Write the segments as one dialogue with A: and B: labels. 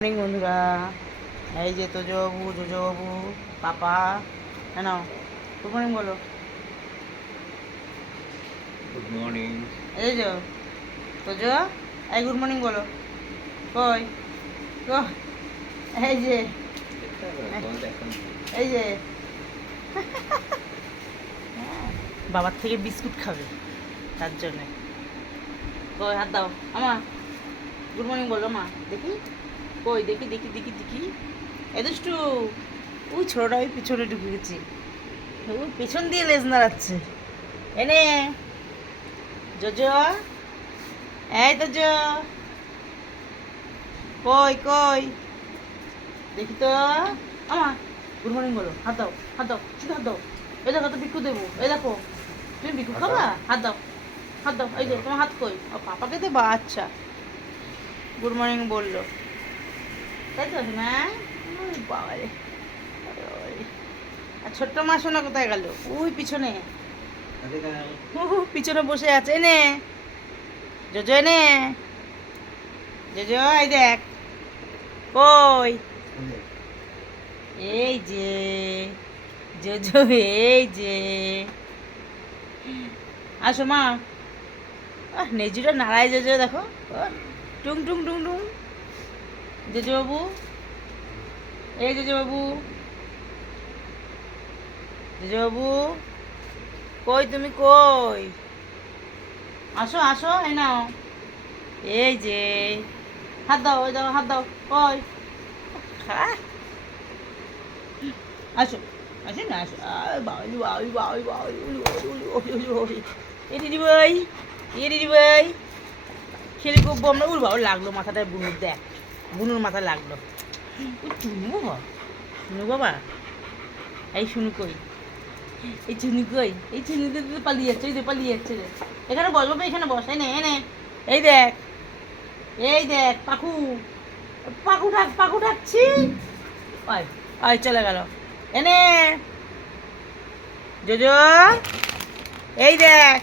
A: Morning বন্ধুরা। এই যে তোজবাবু জোজবাবু পাপা কেন গুড মর্নিং বলো।
B: গুড মর্নিং
A: এই যে তোজ এই গুড মর্নিং বলো। কই? এই যে। এই যে। বাবার থেকে বিস্কুট খাবে তার জন্যে। কই হাত দাও। আমা গুড মর্নিং বলো মা। দেখি। কই দেখি দেখি দেখি দেখি। এ দুষ্টু ওই ছোটটা ওই পিছনে ঢুকে গেছে। ওই পেছন দিয়ে লেজ নাড়াচ্ছে। এনে জোজো। এই তো জো কই কই? দেখি তো। আমা গুড মর্নিং বলো। হাত দাও হাত দাও শুধু হাত দাও। এই দেখো তো বিকু দেবো। এই দেখো তুমি বিকু খাবা? হাত দাও হাত দাও। এই যে তোমার হাত কই? ও পাপাকে দেবা? আচ্ছা। গুড মর্নিং বলল। তাই তো না বাবারে। আর ছোট্ট মা শোনা কোথায় গেল? ওই পিছনে। পিছনে বসে আছে। এনে। জোজো এনে। জোজো এই দেখ। কই? এই যে। জোজো এই যে। আসো মা। আহ নেজুটা নাড়াই জোজো দেখো। টুং টুং টুং টুং। জেজে বাবু এই জেজে বাবু জেজে বাবু কই তুমি কই? আসো আসো, এই নাও। এই যে, হাত দাও ওই দাও, হাত দাও, কই? খা আসো আসো না, আসো। বাউলি বাউলি বাউলি বাউলি উলি উলি উলি উলি উলি এ দিদি ভাই এ দিদি ভাই খেলে খুব আমরা উল, বাবা, লাগল মাথাটায় বুনুর দেখ। বুনুর মাথা লাগল। চুনু বাবা। চুনু বাবা? এই শুনু কই? এই চুনু কই? এই চুনু পালিয়ে যাচ্ছে এই যে পালিয়ে যাচ্ছে রে। এখানে বস বাবা এখানে বস। এই নে এনে এই দেখ। এই দেখ পাখু। পাখু ডাক পাখু ডাকছি। আয় আয় চলে গেল। এনে। জোজো। এই দেখ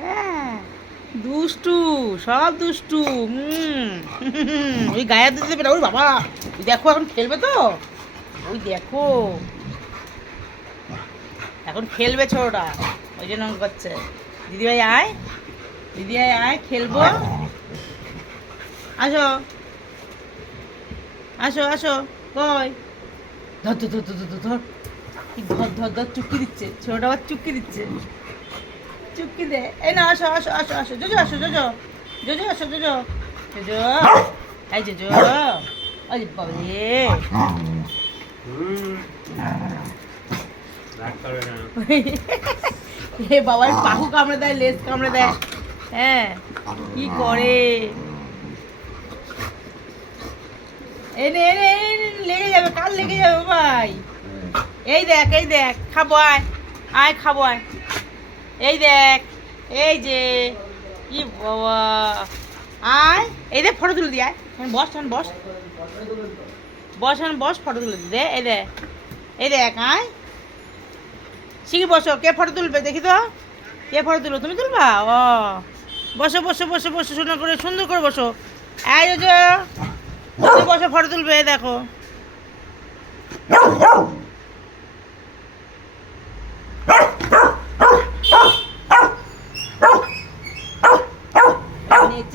A: হ্যাঁ দুষ্টু সব দুষ্টু ওই গায়ে দিতে দেবে ওই বাবা। দেখো এখন খেলবে তো? ওই দেখো। এখন খেলবে ছোটটা, ওই জন্য করছে। দিদিভাই আয় দিদিভাই আয়, খেলব। আসো। আসো আসো, কই? ধর ধর ধর ধর ধর ধর। ধর ধর চুক্কি দিচ্ছে। ছোটটা আবার চুক্কি দিচ্ছে। চুক্কি দে। এই না আসো আসো আসো আসো জোজো আসো জোজো জোজো আসো জোজো। জোজো এই জোজো ওই বাবা রে এ বাবার পাহু কামড়ে দেয় লেজ কামড়ে দেয়। হ্যাঁ কি করে? এনে, এনে, লেগে যাবে কাল লেগে যাবে ভাই। এই দেখ এই দেখ খাব আয়। আয় খাব আয়। এই দেখ এই যে কি বাবা। আয়, এই দেখ ফটো তুলে দি, আয়। বস, এখন বস। বস, এখন বস ফটো তুলে দি, দে, এই দেখ এই দেখ, আয়। শিখি, বসো, কে ফটো তুলবে, দেখি তো। কে ফটো তুলো তুমি তুলবা? ও। বসো বসো বসো বসো, সুন্দর করে সুন্দর করে বসো। এই যে বসো ফটো তুলবে দেখো।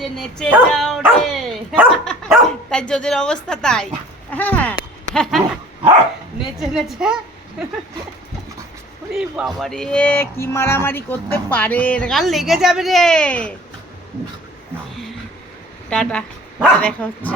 A: নেচে নেচে যাও রে। তাই যোদের অবস্থা তাই। নেচে নেচে। বাবা রে, কি মারামারি করতে পারে? গাল লেগে যাবে রে। টাটা, দেখা হচ্ছে।